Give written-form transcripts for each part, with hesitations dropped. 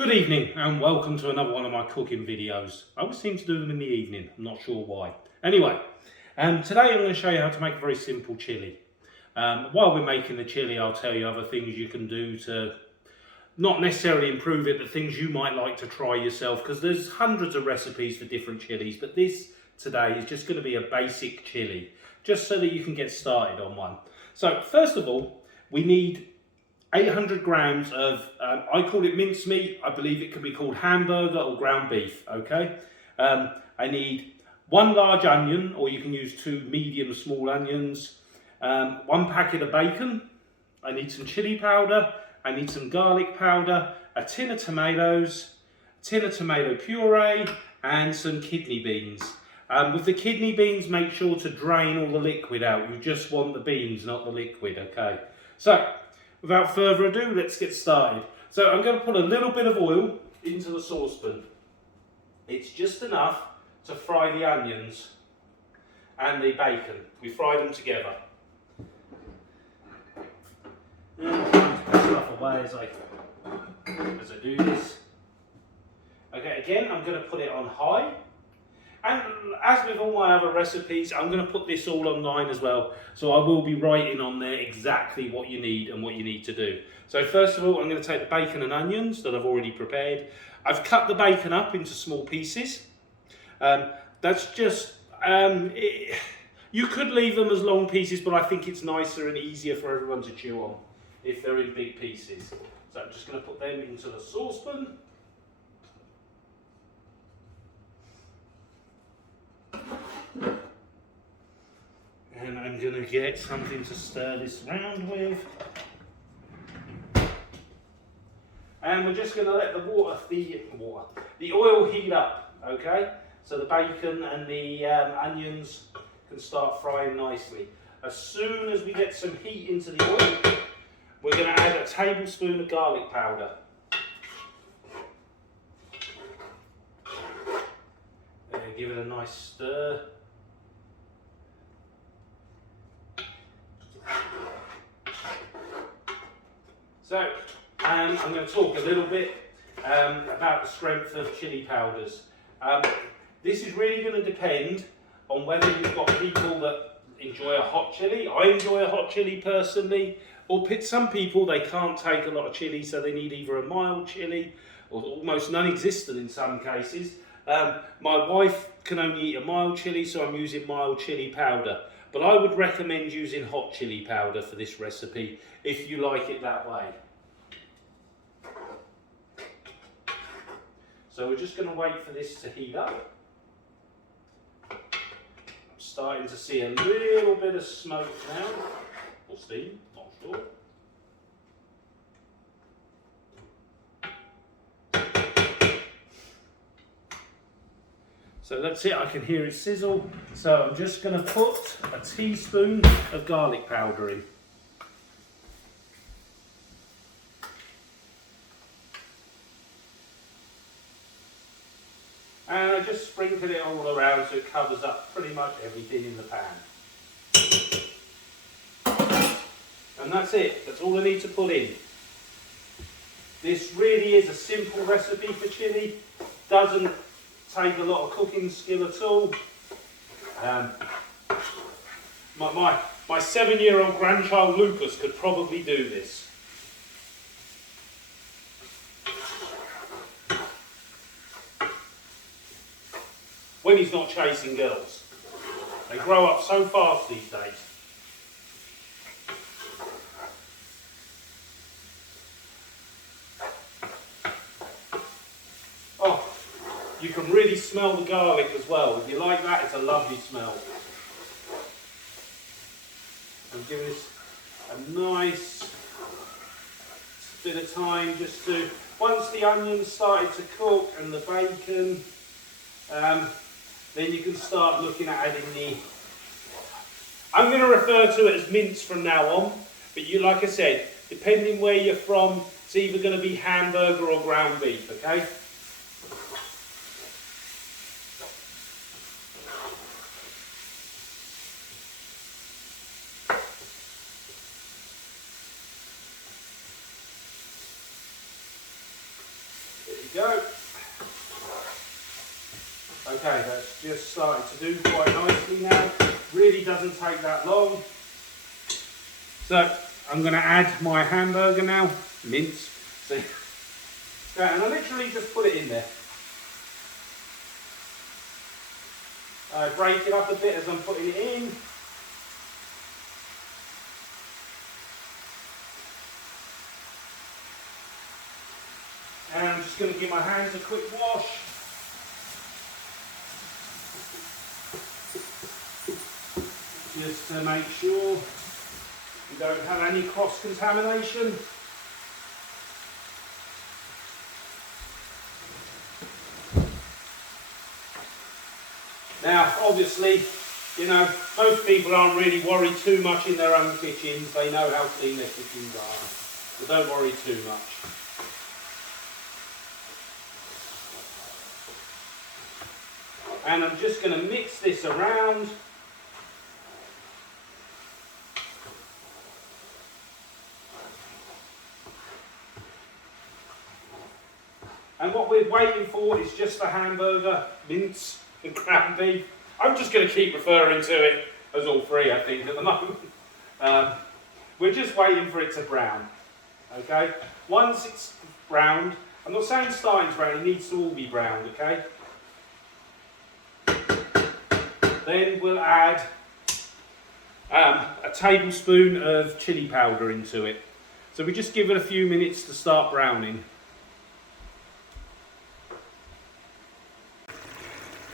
Good evening and welcome to another one of my cooking videos. I always seem to do them in the evening, I'm not sure why. Anyway, today I'm going to show you how to make a very simple chilli. While we're making the chilli, I'll tell you other things you can do to not necessarily improve it, but things you might like to try yourself, because there's hundreds of recipes for different chillis, but this today is just going to be a basic chilli, just so that you can get started on one. So first of all, we need 800 grams of, I call it mincemeat, I believe it can be called hamburger or ground beef, okay? I need one large onion, or you can use two medium small onions, one packet of bacon, I need some chili powder, I need some garlic powder, a tin of tomatoes, a tin of tomato puree, and some kidney beans. With the kidney beans, make sure to drain all the liquid out. You just want the beans, not the liquid, okay? So, without further ado, let's get started. So I'm going to put a little bit of oil into the saucepan. It's just enough to fry the onions and the bacon. We fry them together. Put stuff away as I do this. Okay, again, I'm going to put it on high. And as with all my other recipes, I'm going to put this all online as well. So I will be writing on there exactly what you need and what you need to do. So first of all, I'm going to take the bacon and onions that I've already prepared. I've cut the bacon up into small pieces. That's just, you could leave them as long pieces, but I think it's nicer and easier for everyone to chew on if they're in big pieces. So I'm just going to put them into the saucepan. And I'm going to get something to stir this round with. And we're just going to let the oil heat up, okay? So the bacon and the onions can start frying nicely. As soon as we get some heat into the oil, we're going to add a tablespoon of garlic powder. And give it a nice stir. So, I'm going to talk a little bit about the strength of chili powders. This is really going to depend on whether you've got people that enjoy a hot chili. I enjoy a hot chili personally, or some people, they can't take a lot of chili, so they need either a mild chili or almost non-existent in some cases. My wife can only eat a mild chili, so I'm using mild chili powder. But I would recommend using hot chili powder for this recipe if you like it that way. So we're just going to wait for this to heat up. I'm starting to see a little bit of smoke now, or steam, not sure. So that's it, I can hear it sizzle. So I'm just going to put a teaspoon of garlic powder in. And I just sprinkle it all around so it covers up pretty much everything in the pan. And that's it, that's all I need to put in. This really is a simple recipe for chili. Doesn't take a lot of cooking skill at all. My 7-year-old grandchild Lucas could probably do this. When he's not chasing girls. They grow up so fast these days. Oh, you can really smell the garlic as well. If you like that, it's a lovely smell. I'm giving this a nice bit of time just to, once the onions started to cook and the bacon, then you can start looking at adding I'm going to refer to it as mince from now on, but you, like I said, depending where you're from, it's either going to be hamburger or ground beef, okay? Okay, that's just started to do quite nicely now. Really doesn't take that long. So I'm going to add my hamburger now, mince. See? Okay, and I literally just put it in there. Break it up a bit as I'm putting it in. And I'm just going to give my hands a quick wash. Just to make sure we don't have any cross-contamination. Now, obviously, you know, most people aren't really worried too much in their own kitchens. They know how clean their kitchens are. So don't worry too much. And I'm just going to mix this around. And what we're waiting for is just the hamburger, mince, and ground beef. I'm just going to keep referring to it as all three, I think, at the moment. We're just waiting for it to brown. Okay? Once it's browned, I'm not saying starting to brown, it needs to all be browned, okay? Then we'll add a tablespoon of chili powder into it. So we just give it a few minutes to start browning.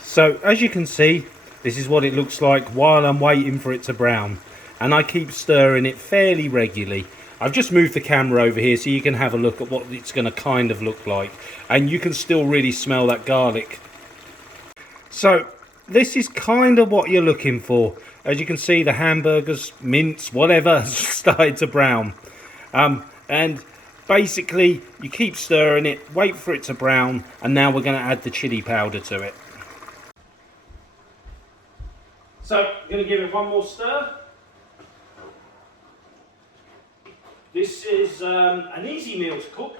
So as you can see, this is what it looks like while I'm waiting for it to brown. And I keep stirring it fairly regularly. I've just moved the camera over here so you can have a look at what it's going to kind of look like. And you can still really smell that garlic. So this is kind of what you're looking for. As you can see, the hamburgers, mince, whatever, started to brown. And basically, you keep stirring it, wait for it to brown, and now we're going to add the chili powder to it. So, I'm going to give it one more stir. This is an easy meal to cook.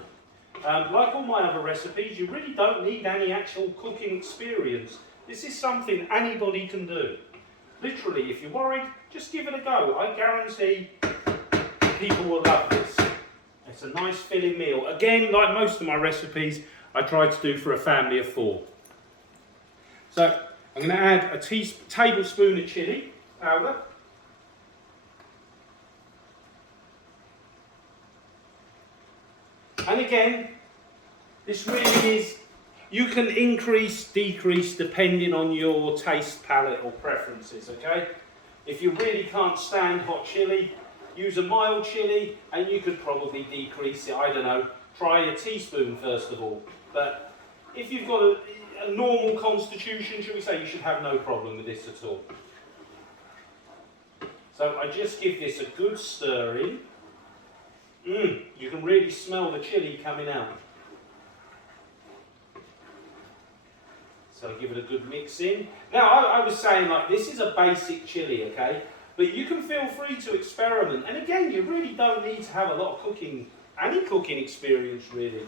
Like all my other recipes, you really don't need any actual cooking experience. This is something anybody can do. Literally, if you're worried, just give it a go. I guarantee people will love this. It's a nice filling meal. Again, like most of my recipes, I try to do for a family of 4. So, I'm going to add a tablespoon of chili powder. And again, this really is, you can increase, decrease depending on your taste palette or preferences, okay? If you really can't stand hot chili, use a mild chili and you could probably decrease it, I don't know, try a teaspoon first of all. But if you've got a normal constitution, shall we say, you should have no problem with this at all. So I just give this a good stir in. You can really smell the chili coming out. So give it a good mix in. Now I was saying, like, this is a basic chili, okay? But you can feel free to experiment. And again, you really don't need to have a lot of cooking, any cooking experience really.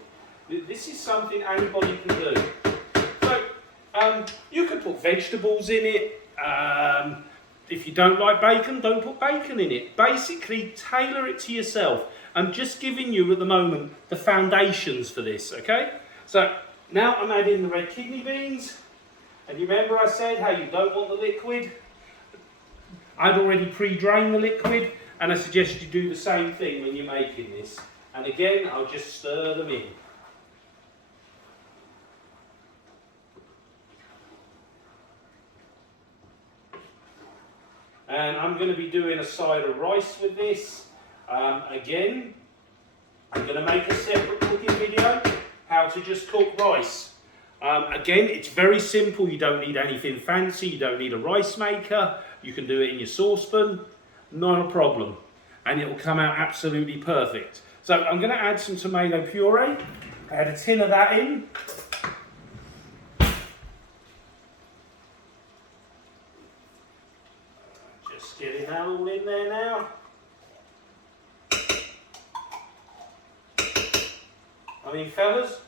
This is something anybody can do. So you could put vegetables in it. If you don't like bacon, don't put bacon in it. Basically, tailor it to yourself. I'm just giving you at the moment the foundations for this, okay? So now I'm adding the red kidney beans. And you remember I said how you don't want the liquid? I'd already pre-drained the liquid, and I suggest you do the same thing when you're making this. And again, I'll just stir them in. And I'm going to be doing a side of rice with this. Again, I'm going to make a separate cooking video, how to just cook rice. Again, it's very simple. You don't need anything fancy. You don't need a rice maker. You can do it in your saucepan. Not a problem. And it will come out absolutely perfect. So I'm going to add some tomato puree. I add a tin of that in. Just getting that all in there now. I mean, fellas,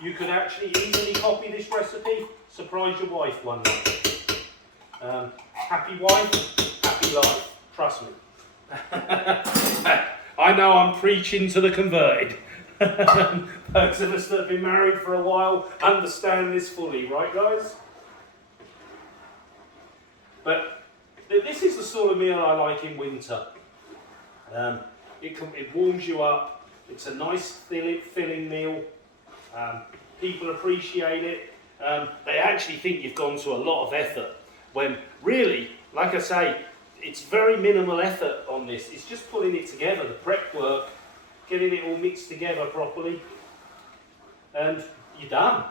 You could actually easily copy this recipe, surprise your wife one night. Happy wife, happy life, trust me. I know I'm preaching to the converted. Those of us that have been married for a while understand this fully, right guys? But this is the sort of meal I like in winter. It warms you up, it's a nice filling meal, people appreciate it, they actually think you've gone to a lot of effort, when really, like I say, it's very minimal effort on this. It's just putting it together, the prep work, getting it all mixed together properly, and you're done.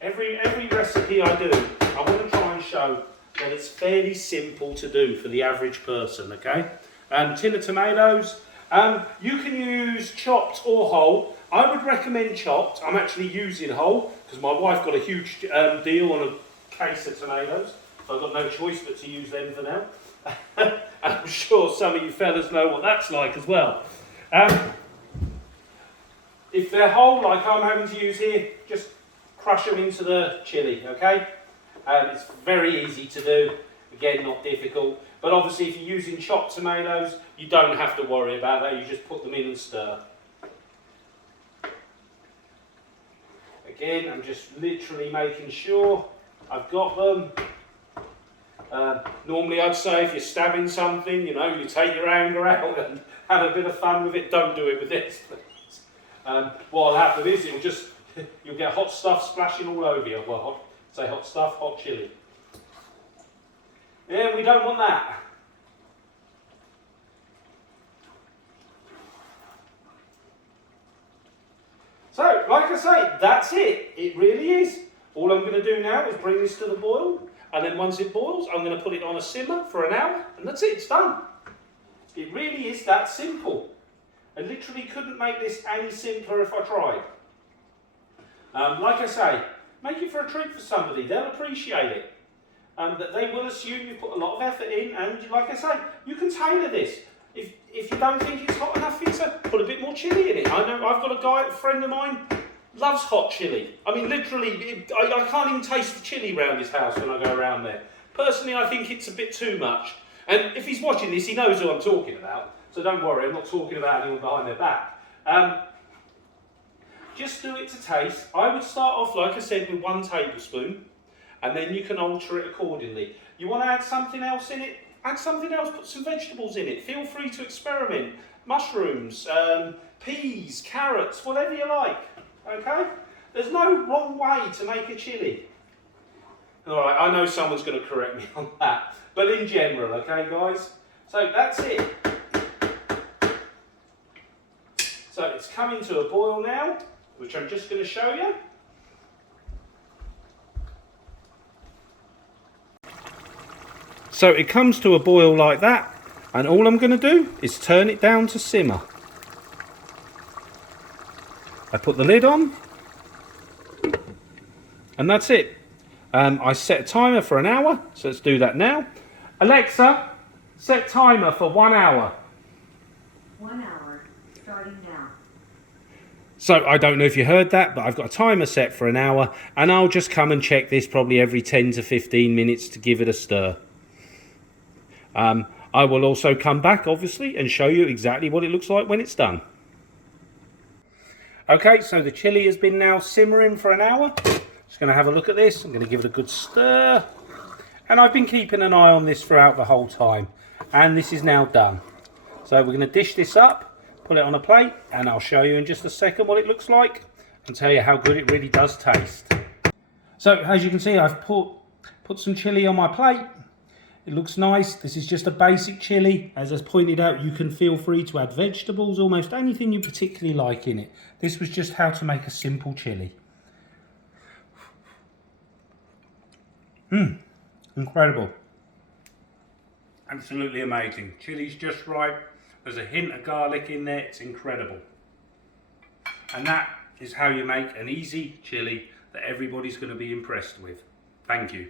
Every recipe I do, I want to try and show that it's fairly simple to do for the average person, okay? Tin of tomatoes, you can use chopped or whole. I would recommend chopped. I'm actually using whole because my wife got a huge deal on a case of tomatoes, so I've got no choice but to use them for now. And I'm sure some of you fellas know what that's like as well. If they're whole, like I'm having to use here, just crush them into the chilli, okay? It's very easy to do, again, not difficult. But obviously, if you're using chopped tomatoes, you don't have to worry about that. You just put them in and stir. Again, I'm just literally making sure I've got them. Normally, I'd say if you're stabbing something, you know, you take your anger out and have a bit of fun with it. Don't do it with this. What'll happen is you'll get hot stuff splashing all over you. Well, hot stuff, hot chilli. Yeah, we don't want that. So, like I say, that's it. It really is. All I'm going to do now is bring this to the boil, and then once it boils, I'm going to put it on a simmer for an hour, and that's it, it's done. It really is that simple. I literally couldn't make this any simpler if I tried. Like I say, make it for a treat for somebody. They'll appreciate it. That they will assume you put a lot of effort in, and like I say, you can tailor this. If you don't think it's hot enough for you to put a bit more chilli in it. I know I've got a friend of mine loves hot chilli. I mean, literally, I can't even taste the chilli around his house when I go around there. Personally, I think it's a bit too much. And if he's watching this, he knows who I'm talking about. So don't worry, I'm not talking about anyone behind their back. Just do it to taste. I would start off, like I said, with 1 tablespoon, and then you can alter it accordingly. You want to add something else in it? Add something else, put some vegetables in it. Feel free to experiment. Mushrooms, peas, carrots, whatever you like, okay? There's no wrong way to make a chilli. All right, I know someone's going to correct me on that, but in general, okay, guys? So that's it. So it's coming to a boil now, which I'm just going to show you. So it comes to a boil like that, and all I'm going to do is turn it down to simmer. I put the lid on, and that's it. I set a timer for an hour, so let's do that now. Alexa, set timer for 1 hour. 1 hour, starting now. So I don't know if you heard that, but I've got a timer set for an hour, and I'll just come and check this probably every 10 to 15 minutes to give it a stir. I will also come back, obviously, and show you exactly what it looks like when it's done. Okay, so the chilli has been now simmering for an hour. Just going to have a look at this. I'm going to give it a good stir. And I've been keeping an eye on this throughout the whole time. And this is now done. So we're going to dish this up, put it on a plate, and I'll show you in just a second what it looks like and tell you how good it really does taste. So as you can see, I've put some chilli on my plate. It looks nice. This is just a basic chilli. As I pointed out, you can feel free to add vegetables, almost anything you particularly like in it. This was just how to make a simple chilli. Incredible. Absolutely amazing. Chilli's just right. There's a hint of garlic in there. It's incredible. And that is how you make an easy chilli that everybody's going to be impressed with. Thank you.